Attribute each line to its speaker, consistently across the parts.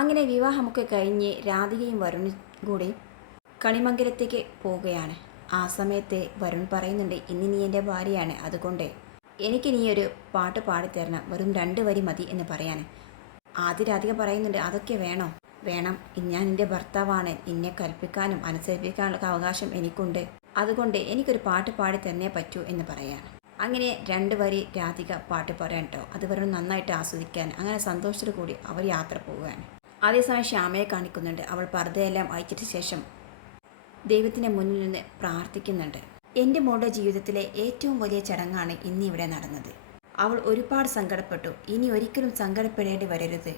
Speaker 1: അങ്ങനെ വിവാഹമൊക്കെ കഴിഞ്ഞ് രാധികയും വരുണും കൂടി കണിമംഗലത്തേക്ക് പോവുകയാണ്. ആ സമയത്ത് വരുൺ പറയുന്നുണ്ട് ഇന്ന് നീ എന്റെ ഭാര്യയാണ്. അതുകൊണ്ട് എനിക്ക് നീ ഒരു പാട്ട് പാടിത്തരണം. വെറും രണ്ട് വരി മതി എന്ന് പറയാൻ ആദ്യ രാധിക പറയുന്നുണ്ട് അതൊക്കെ വേണോ? വേണം. ഞാൻ എന്റെ ഭർത്താവാണ്. നിന്നെ കൽപ്പിക്കാനും അനുസരിപ്പിക്കാനുള്ള അവകാശം എനിക്കുണ്ട്. അതുകൊണ്ട് എനിക്കൊരു പാട്ട് പാടി തന്നെ പറ്റൂ എന്ന് പറയാണ്. അങ്ങനെ രണ്ട് വരി രാധിക പാട്ട് പറയാൻ കേട്ടോ അത് വരും നന്നായിട്ട് ആസ്വദിക്കാൻ അങ്ങനെ സന്തോഷത്തോടു കൂടി അവർ യാത്ര പോവുകയാണ്. അതേസമയം ശ്യാമയെ കാണിക്കുന്നുണ്ട്. അവൾ പർദ്ദയെല്ലാം അയച്ചിട്ട് ശേഷം ദൈവത്തിന്റെ മുന്നിൽ നിന്ന് പ്രാർത്ഥിക്കുന്നുണ്ട്. എന്റെ മോളുടെ ജീവിതത്തിലെ ഏറ്റവും വലിയ ചടങ്ങാണ് ഇന്നിവിടെ നടന്നത്. അവൾ ഒരുപാട് സങ്കടപ്പെട്ടു. ഇനി ഒരിക്കലും സങ്കടപ്പെടേണ്ടി വരരുത്.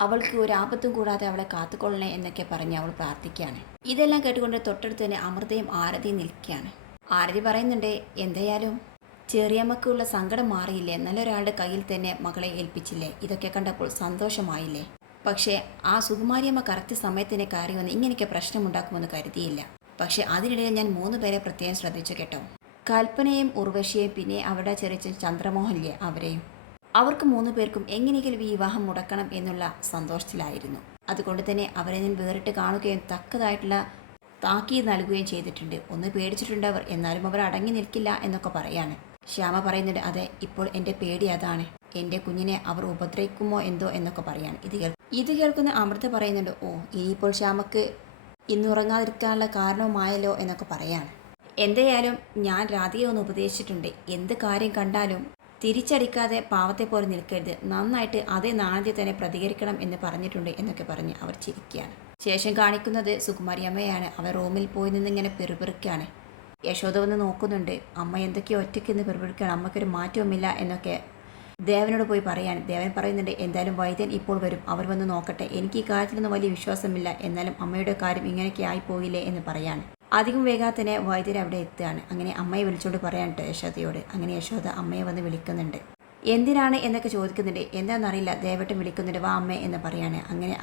Speaker 1: അവൾക്ക് ഒരു ആപത്തും കൂടാതെ അവളെ കാത്തുകൊള്ളണേ എന്നൊക്കെ പറഞ്ഞ് അവൾ പ്രാർത്ഥിക്കുകയാണ്. ഇതെല്ലാം കേട്ടുകൊണ്ട് തൊട്ടടുത്ത് തന്നെ അമൃതയും ആരതിയും നിൽക്കുകയാണ്. ആരതി പറയുന്നുണ്ട് എന്തായാലും ചെറിയമ്മക്കുള്ള സങ്കടം മാറിയില്ലേ? നല്ലൊരാളുടെ കയ്യിൽ തന്നെ മകളെ ഏൽപ്പിച്ചില്ലേ? ഇതൊക്കെ കണ്ടപ്പോൾ സന്തോഷമായില്ലേ? പക്ഷേ ആ സുകുമാരിയമ്മ കറക്റ്റ് സമയത്തിന് കയറി വന്ന് ഇങ്ങനെയൊക്കെ പ്രശ്നമുണ്ടാക്കുമെന്ന് കരുതിയില്ല. പക്ഷേ അതിനിടയിൽ ഞാൻ മൂന്ന് പേരെ പ്രത്യേകം ശ്രദ്ധിച്ചു കേട്ടോ. കൽപ്പനയും ഉർവശിയെയും പിന്നെ അവിടെ ചെറിയ ചന്ദ്രമോഹനിലെ അവരെയും. അവർക്ക് മൂന്ന് പേർക്കും എങ്ങനെയെങ്കിലും ഈ വിവാഹം മുടക്കണം എന്നുള്ള സന്തോഷത്തിലായിരുന്നു. അതുകൊണ്ട് തന്നെ അവരെ ഞാൻ വേറിട്ട് കാണുകയും തക്കതായിട്ടുള്ള താക്കീത് നൽകുകയും ചെയ്തിട്ടുണ്ട്. ഒന്ന് പേടിച്ചിട്ടുണ്ട് അവർ. എന്നാലും അവർ അടങ്ങി നിൽക്കില്ല എന്നൊക്കെ പറയാണ്. ശ്യാമ പറയുന്നുണ്ട് അതെ ഇപ്പോൾ എന്റെ പേടി അതാണ്. എന്റെ കുഞ്ഞിനെ അവർ ഉപദ്രവിക്കുമോ എന്തോ എന്നൊക്കെ പറയാണ് ഇത് കേൾ ഇത് കേൾക്കുന്ന അമൃത പറയുന്നുണ്ട് ഓ ഇനിയിപ്പോൾ ശ്യാമക്ക് ഇന്നുറങ്ങാതിരിക്കാനുള്ള കാരണവുമായല്ലോ എന്നൊക്കെ പറയാണ്. എന്തായാലും ഞാൻ രാധികയെ ഒന്ന് ഉപദേശിച്ചിട്ടുണ്ട്. എന്ത് കാര്യം കണ്ടാലും തിരിച്ചടിക്കാതെ പാവത്തെ പോലെ നിൽക്കരുത്. നന്നായിട്ട് അതേ നാണയത്തിൽ തന്നെ പ്രതികരിക്കണം എന്ന് പറഞ്ഞിട്ടുണ്ട് എന്നൊക്കെ പറഞ്ഞ് അവർ ചിരിക്കുകയാണ്. ശേഷം കാണിക്കുന്നത് സുകുമാരി അമ്മയാണ്. അവർ റൂമിൽ പോയി നിന്നിങ്ങനെ പെറുപിറുക്കാണ്. യശോദ വന്ന് നോക്കുന്നുണ്ട്. അമ്മ എന്തൊക്കെയോ ഒറ്റയ്ക്ക് നിന്ന് പെറുപിറുക്കാണ്. അമ്മയ്ക്കൊരു മാറ്റവുമില്ല എന്നൊക്കെ ദേവനോട് പോയി പറയാൻ. ദേവൻ പറയുന്നുണ്ട് എന്തായാലും വൈദ്യൻ ഇപ്പോൾ വരും. അവർ വന്ന് നോക്കട്ടെ. എനിക്ക് ഈ കാര്യത്തിലൊന്നും വലിയ വിശ്വാസമില്ല. എന്നാലും അമ്മയുടെ കാര്യം ഇങ്ങനെയൊക്കെ ആയിപ്പോയില്ലേ എന്ന് പറയാണ്. അധികം വേഗാതെ വൈദ്യർ അവിടെ എത്തുകയാണ്. അങ്ങനെ അമ്മയെ വിളിച്ചോണ്ട് പറയാനുണ്ട് യശോദയോട്. അങ്ങനെ യശോദ അമ്മയെ വന്ന് വിളിക്കുന്നുണ്ട്. എന്തിനാണ്? എന്നൊക്കെ ചോദിക്കുന്നുണ്ട്. എന്താണെന്നറിയില്ല ദേവട്ടം വിളിക്കുന്നുണ്ട്. വാ അമ്മേ എന്ന് പറയാണ്. അങ്ങനെ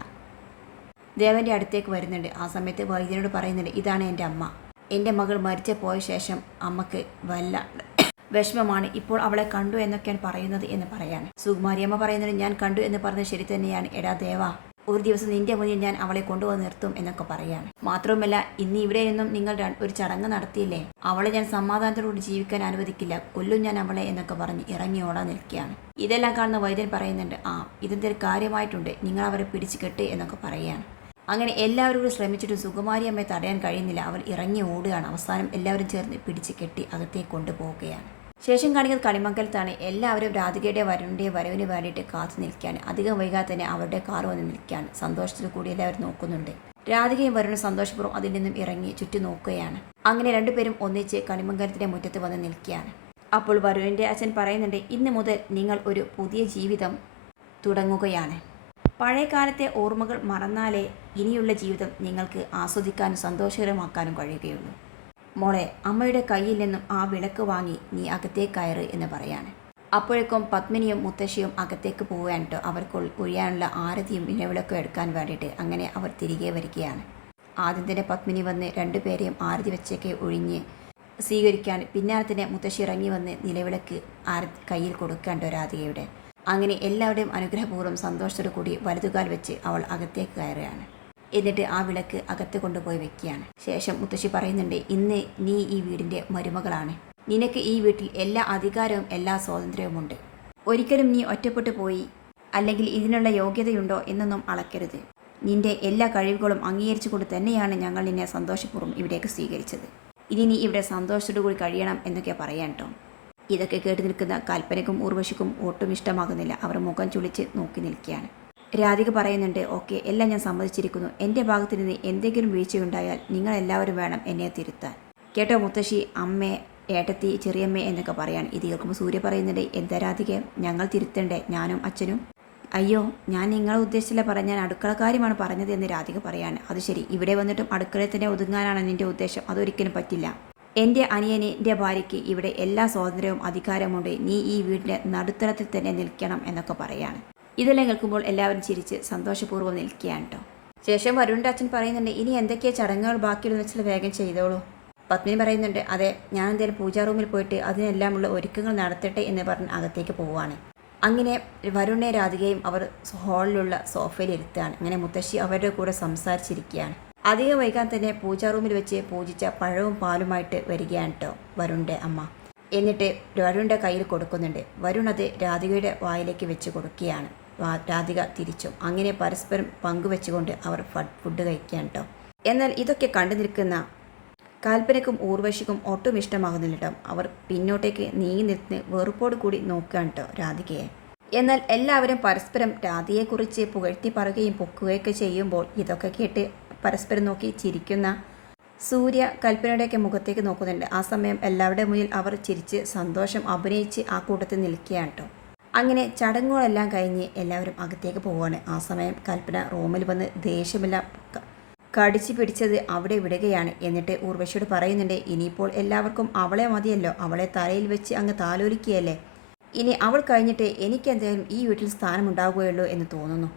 Speaker 1: ദേവന്റെ അടുത്തേക്ക് വരുന്നുണ്ട്. ആ സമയത്ത് വൈദ്യനോട് പറയുന്നുണ്ട് ഇതാണ് എന്റെ അമ്മ. എന്റെ മകൾ മരിച്ചു പോയ ശേഷം അമ്മയ്ക്ക് വല്ല വിഷമമാണ്. ഇപ്പോൾ അവളെ കണ്ടു എന്നൊക്കെയാണ് പറയുന്നത് എന്ന് പറയാണ്. സുകുമാരിയമ്മ പറയുന്നത് ഞാൻ കണ്ടു എന്ന് പറഞ്ഞ ശരി തന്നെയാണ്. എടാ ദേവ ഒരു ദിവസം നിന്റെ മുന്നിൽ ഞാൻ അവളെ കൊണ്ടുവന്ന് നിർത്തും എന്നൊക്കെ പറയാണ്. മാത്രവുമല്ല ഇന്ന് ഇവിടെ നിന്നും നിങ്ങൾ ഒരു ചടങ്ങ് നടത്തിയില്ലേ? അവളെ ഞാൻ സമാധാനത്തോടുകൂടി ജീവിക്കാൻ അനുവദിക്കില്ല. കൊല്ലും ഞാൻ അവളെ എന്നൊക്കെ പറഞ്ഞ് ഇറങ്ങി ഓടാൻ നിൽക്കുകയാണ്. ഇതെല്ലാം കാണുന്ന വൈദ്യൻ പറയുന്നുണ്ട് ആ ഇതിന്റെ കാര്യമായിട്ടുണ്ട്. നിങ്ങൾ അവരെ പിടിച്ചു കെട്ട് എന്നൊക്കെ പറയുകയാണ് അങ്ങനെ എല്ലാവരും കൂടി ശ്രമിച്ചിട്ടും സുകുമാരി അമ്മയെ തടയാൻ കഴിയുന്നില്ല. അവൾ ഇറങ്ങി ഓടുകയാണ്. അവസാനം എല്ലാവരും ചേർന്ന് പിടിച്ച് കെട്ടി അകത്തേക്ക് കൊണ്ടുപോവുകയാണ്. ശേഷം കാണിക്കുന്നത് കളിമംഗലത്താണ്. എല്ലാവരും രാധികയുടെ വരുണിന്റെ വരവിന് വേണ്ടിയിട്ട് കാത്തു നിൽക്കുകയാണ്. അധികം വൈകാതെ തന്നെ അവരുടെ കാർ വന്ന് നിൽക്കുകയാണ്. സന്തോഷത്തിൽ കൂടി എല്ലാവരും നോക്കുന്നുണ്ട്. രാധികയും വരുണും സന്തോഷപൂർവം അതിൽ നിന്നും ഇറങ്ങി ചുറ്റി നോക്കുകയാണ്. അങ്ങനെ രണ്ടുപേരും ഒന്നിച്ച് കളിമംഗലത്തിന്റെ മുറ്റത്ത് വന്ന് നിൽക്കുകയാണ്. അപ്പോൾ വരുണിന്റെ അച്ഛൻ പറയുന്നുണ്ട് ഇന്ന് മുതൽ നിങ്ങൾ ഒരു പുതിയ ജീവിതം തുടങ്ങുകയാണ്. പഴയ കാലത്തെ ഓർമ്മകൾ മറന്നാലേ ഇനിയുള്ള ജീവിതം നിങ്ങൾക്ക് ആസ്വദിക്കാനും സന്തോഷകരമാക്കാനും കഴിയുകയുള്ളൂ. മോളെ അമ്മയുടെ കയ്യിൽ നിന്നും ആ വിളക്ക് വാങ്ങി നീ അകത്തേക്ക് കയറ് എന്ന് പറയാണ്. അപ്പോഴേക്കും പത്മിനിയും മുത്തശ്ശിയും അകത്തേക്ക് പോവുകയാണ് അവർക്കുൾ അവർക്ക് ഒഴി- ഒഴിയാനുള്ള ആരതിയും ഇലവിളക്കും എടുക്കാൻ വേണ്ടിയിട്ട് അങ്ങനെ അവർ തിരികെ വരികയാണ്. ആദ്യം തന്നെ പത്മിനി വന്ന് രണ്ടുപേരെയും ആരതി വെച്ചൊക്കെ ഒഴിഞ്ഞ് സ്വീകരിക്കാൻ പിന്നാലെ തന്നെ മുത്തശ്ശി ഇറങ്ങി വന്ന് നിലവിളക്ക് ആര കയ്യിൽ കൊടുക്കാണ്ട് രാധികയുടെ. അങ്ങനെ എല്ലാവരുടെയും അനുഗ്രഹപൂർവം സന്തോഷത്തോടു കൂടി വലതുകാൽ വെച്ച് അവൾ അകത്തേക്ക് കയറുകയാണ്. എന്നിട്ട് ആ വിളക്ക് അകത്ത് കൊണ്ടുപോയി വെക്കുകയാണ്. ശേഷം മുത്തശ്ശി പറയുന്നുണ്ട് ഇന്ന് നീ ഈ വീടിന്റെ മരുമകളാണ്. നിനക്ക് ഈ വീട്ടിൽ എല്ലാ അധികാരവും എല്ലാ സ്വാതന്ത്ര്യവുമുണ്ട് ഒരിക്കലും നീ ഒറ്റപ്പെട്ടു പോയി അല്ലെങ്കിൽ ഇതിനുള്ള യോഗ്യതയുണ്ടോ എന്നൊന്നും അളക്കരുത്. നിന്റെ എല്ലാ കഴിവുകളും അംഗീകരിച്ചുകൊണ്ട് തന്നെയാണ് ഞങ്ങൾ നിന്നെ സന്തോഷപൂർവം ഇവിടേക്ക് സ്വീകരിച്ചത്. ഇനി നീ ഇവിടെ സന്തോഷത്തോടു കൂടി കഴിയണം എന്നൊക്കെ പറയാൻ കേട്ടോ ഇതൊക്കെ കേട്ട് നിൽക്കുന്ന കൽപ്പനയ്ക്കും ഉർവശിക്കും ഒട്ടും ഇഷ്ടമാകുന്നില്ല. അവർ മുഖം ചുളിച്ച് നോക്കി നിൽക്കുകയാണ്. രാധിക പറയുന്നുണ്ട് ഓക്കെ എല്ലാം ഞാൻ സമ്മതിച്ചിരിക്കുന്നു. എന്റെ ഭാഗത്ത് നിന്ന് എന്തെങ്കിലും വീഴ്ചയുണ്ടായാൽ നിങ്ങൾ എല്ലാവരും വേണം എന്നെ തിരുത്താൻ. കേട്ടോ മുത്തശ്ശി അമ്മേ ഏട്ടത്തി ചെറിയമ്മേ എന്നൊക്കെ പറയാൻ ഇത് കേൾക്കുമ്പോൾ സൂര്യ പറയുന്നുണ്ട് എന്താ രാധിക ഞങ്ങൾ തിരുത്തണ്ടേ? ഞാനും അച്ഛനും? അയ്യോ ഞാൻ നിങ്ങളെ ഉദ്ദേശിച്ചില്ല പറഞ്ഞ ഞാൻ അടുക്കളക്കാര്യമാണ് പറഞ്ഞത് എന്ന് രാധിക പറയാണ്. അത് ശരി ഇവിടെ വന്നിട്ടും അടുക്കളയിൽ തന്നെ ഒതുങ്ങാനാണ് നിന്റെ ഉദ്ദേശം. അതൊരിക്കലും പറ്റില്ല. എന്റെ അനിയനെ എന്റെ ഭാര്യയ്ക്ക് ഇവിടെ എല്ലാ സ്വാതന്ത്ര്യവും അധികാരമുണ്ട് നീ ഈ വീടിന്റെ നടുത്തരത്തിൽ തന്നെ നിൽക്കണം എന്നൊക്കെ പറയാണ്. ഇതെല്ലാം കേൾക്കുമ്പോൾ എല്ലാവരും ചിരിച്ച് സന്തോഷപൂർവം നിൽക്കുകയാണ് കേട്ടോ. ശേഷം വരുണിന്റെ അച്ഛൻ പറയുന്നുണ്ട് ഇനി എന്തൊക്കെയാ ചടങ്ങുകൾ ബാക്കിയുള്ളതെന്ന് വെച്ചാൽ വേഗം ചെയ്തോളൂ. പത്മിനി പറയുന്നുണ്ട് അതെ ഞാൻ എന്തായാലും പൂജാ റൂമിൽ പോയിട്ട് അതിനെല്ലാമുള്ള ഒരുക്കങ്ങൾ നടത്തട്ടെ എന്ന് പറഞ്ഞ് അകത്തേക്ക് പോവുകയാണ് അങ്ങനെ വരുണെ രാധികയും അവർ ഹാളിലുള്ള സോഫയിൽ ഇരുത്തുകയാണ്. അങ്ങനെ മുത്തശ്ശി അവരുടെ കൂടെ സംസാരിച്ചിരിക്കുകയാണ്. അധികം വൈകാൻ തന്നെ പൂജാ റൂമിൽ വെച്ച് പൂജിച്ച പഴവും പാലുമായിട്ട് വരികയാണ് കേട്ടോ വരുണിന്റെ അമ്മ. എന്നിട്ട് വരുണിന്റെ കയ്യിൽ കൊടുക്കുന്നുണ്ട്. വരുൺ അത് രാധികയുടെ വായിലേക്ക് വെച്ച് കൊടുക്കുകയാണ്. രാധിക തിരിച്ചു. അങ്ങനെ പരസ്പരം പങ്കുവെച്ചുകൊണ്ട് അവർ ഫുഡ് കഴിക്കുകയാണ് കേട്ടോ എന്നാൽ ഇതൊക്കെ കണ്ടു നിൽക്കുന്ന കാൽപ്പനയ്ക്കും ഊർവശിക്കും ഒട്ടും ഇഷ്ടമാകുന്നില്ല കേട്ടോ അവർ പിന്നോട്ടേക്ക് നീങ്ങി നിർത്തി വെറുപ്പോട് കൂടി നോക്കുകയാണ് കേട്ടോ രാധികയെ. എന്നാൽ എല്ലാവരും പരസ്പരം രാധികയെക്കുറിച്ച് പുകഴ്ത്തി പറയുകയും പൊക്കുകയൊക്കെ ചെയ്യുമ്പോൾ ഇതൊക്കെ കേട്ട് പരസ്പരം നോക്കി ചിരിക്കുന്ന സൂര്യ കൽപ്പനയുടെയൊക്കെ മുഖത്തേക്ക് നോക്കുന്നുണ്ട്. ആ സമയം എല്ലാവരുടെ മുന്നിൽ അവർ ചിരിച്ച് സന്തോഷം അഭിനയിച്ച് ആ കൂട്ടത്തിൽ നിൽക്കുകയാണ് കേട്ടോ അങ്ങനെ ചടങ്ങുകളെല്ലാം കഴിഞ്ഞ് എല്ലാവരും അകത്തേക്ക് പോവുകയാണ്. ആ സമയം കൽപ്പന റൂമിൽ വന്ന് ദേഷ്യമെല്ലാം കടിച്ചു പിടിച്ചത് അവിടെ വിടുകയാണ്. എന്നിട്ട് ഊർവശിയോട് പറയുന്നുണ്ട് ഇനിയിപ്പോൾ എല്ലാവർക്കും അവളെ മതിയല്ലോ. അവളെ തലയിൽ വെച്ച് അങ്ങ് താലോലിക്കുകയല്ലേ? ഇനി അവൾ കഴിഞ്ഞിട്ട് എനിക്ക് എന്തായാലും ഈ വീട്ടിൽ സ്ഥാനമുണ്ടാവുകയുള്ളൂ എന്ന് തോന്നുന്നു.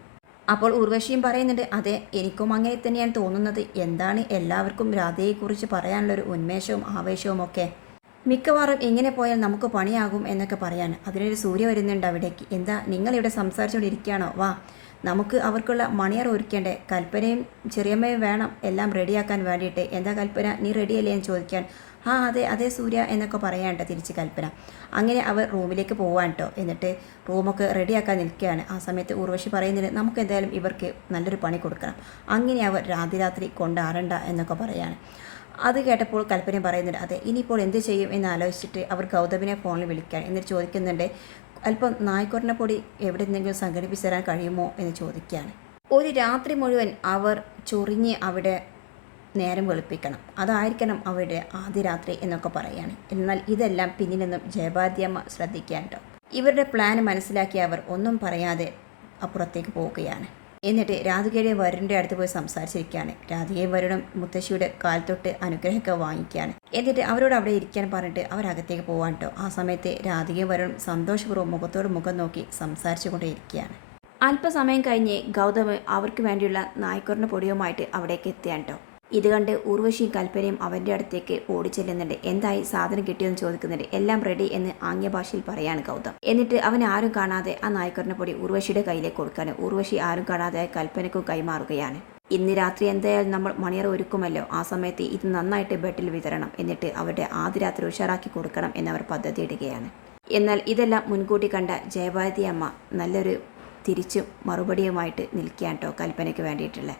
Speaker 1: അപ്പോൾ ഉർവശിയും പറയുന്നുണ്ട് അതെ എനിക്കും അങ്ങനെ തന്നെയാണ് തോന്നുന്നത്. എന്താണ് എല്ലാവർക്കും രാധയെക്കുറിച്ച് പറയാനുള്ളൊരു ഉന്മേഷവും ആവേശവും ഒക്കെ? മിക്കവാറും എങ്ങനെ പോയാൽ നമുക്ക് പണിയാകും എന്നൊക്കെ പറയാൻ അതിനൊരു സൂര്യ വരുന്നുണ്ട് അവിടേക്ക്. എന്താ നിങ്ങളിവിടെ സംസാരിച്ചുകൊണ്ടിരിക്കുകയാണോ വാ. നമുക്ക് അവർക്കുള്ള മണിയർ ഒരുക്കേണ്ടേ? കൽപ്പനയും ചെറിയമ്മയും വേണം എല്ലാം റെഡിയാക്കാൻ വേണ്ടിയിട്ട്. എന്താ കൽപ്പന? നീ റെഡിയല്ലേ എന്ന് ചോദിക്കാൻ. ആ അതെ അതെ സൂര്യ എന്നൊക്കെ പറയാണ്ട തിരിച്ച് കൽപ്പന. അങ്ങനെ അവർ റൂമിലേക്ക് പോവാൻ കേട്ടോ എന്നിട്ട് റൂമൊക്കെ റെഡിയാക്കാൻ നിൽക്കുകയാണ്. ആ സമയത്ത് ഉർവശി പറയുന്നത് നമുക്ക് എന്തായാലും ഇവർക്ക് നല്ലൊരു പണി കൊടുക്കണം. അങ്ങനെ അവർ രാത്രി രാത്രി കൊണ്ടാറണ്ട എന്നൊക്കെ പറയാണ്. അത് കേട്ടപ്പോൾ കൽപ്പന പറയുന്നുണ്ട് അതെ ഇനിയിപ്പോൾ എന്ത് ചെയ്യും? എന്ന് ആലോചിച്ചിട്ട് അവർ ഗൗതമിനെ ഫോണിൽ വിളിക്കാൻ. എന്നിട്ട് ചോദിക്കുന്നുണ്ട് അല്പം നായ്ക്കുറിനെ പൊടി എവിടെ നിന്നെങ്കിലും സംഘടിപ്പിച്ച് തരാൻ കഴിയുമോ എന്ന് ചോദിക്കുകയാണ്. ഒരു രാത്രി മുഴുവൻ അവർ ചൊറിഞ്ഞ് അവിടെ നേരം വെളുപ്പിക്കണം. അതായിരിക്കണം അവരുടെ ആദ്യ രാത്രി എന്നൊക്കെ പറയുകയാണ്. എന്നാൽ ഇതെല്ലാം പിന്നിൽ നിന്നും ശ്രദ്ധിക്കാൻ കേട്ടോ. ഇവരുടെ പ്ലാൻ മനസ്സിലാക്കിയ അവർ ഒന്നും പറയാതെ അപ്പുറത്തേക്ക് പോവുകയാണ് എന്നിട്ട് രാധികയുടെ വരുണിന്റെ അടുത്ത് പോയി സംസാരിച്ചിരിക്കുകയാണ്. രാധികയും വരുണും മുത്തശ്ശിയുടെ കാൽ തൊട്ട് അനുഗ്രഹമൊക്കെ വാങ്ങിക്കുകയാണ്. എന്നിട്ട് അവരോട് അവിടെ ഇരിക്കാൻ പറഞ്ഞിട്ട് അവരകത്തേക്ക് പോവാൻ കേട്ടോ ആ സമയത്ത് രാധികയും വരുണും സന്തോഷപൂർവം മുഖത്തോട് മുഖം നോക്കി സംസാരിച്ചു കൊണ്ടേയിരിക്കുകയാണ് അല്പസമയം കഴിഞ്ഞ് ഗൗതമ് അവർക്ക് വേണ്ടിയുള്ള നായ്ക്കൊറിന്റെ പൊടിയുമായിട്ട് അവിടേക്ക് എത്തിയാണ് കേട്ടോ ഇത് കണ്ട് ഉർവശിയും കൽപ്പനയും അവന്റെ അടുത്തേക്ക് ഓടിച്ചെല്ലുന്നുണ്ട്. എന്തായി സാധനം കിട്ടിയെന്ന് ചോദിക്കുന്നുണ്ട്. എല്ലാം റെഡി എന്ന് ആംഗ്യ ഭാഷയിൽ പറയാണ് ഗൗതം. എന്നിട്ട് അവൻ ആരും കാണാതെ ആ നായ്ക്കറിനെ പൊടി ഉർവശിയുടെ കയ്യിലേക്ക് കൊടുക്കാണ്. ഉർവശി ആരും കാണാതെ കൽപ്പനയ്ക്കും കൈമാറുകയാണ്. ഇന്ന് രാത്രി എന്തായാലും നമ്മൾ മണിയറ ഒരുക്കുമല്ലോ. ആ സമയത്ത് ഇത് നന്നായിട്ട് ബെഡിൽ വിതരണം. എന്നിട്ട് അവരുടെ ആദ്യ രാത്രി ഉഷാറാക്കി കൊടുക്കണം എന്നവർ പദ്ധതി ഇടുകയാണ്. എന്നാൽ ഇതെല്ലാം മുൻകൂട്ടി കണ്ട ജയഭാരതി അമ്മ നല്ലൊരു തിരിച്ചും മറുപടിയുമായിട്ട് നിൽക്കുകയാണ് കേട്ടോ കൽപ്പനയ്ക്ക് വേണ്ടിയിട്ടുള്ള.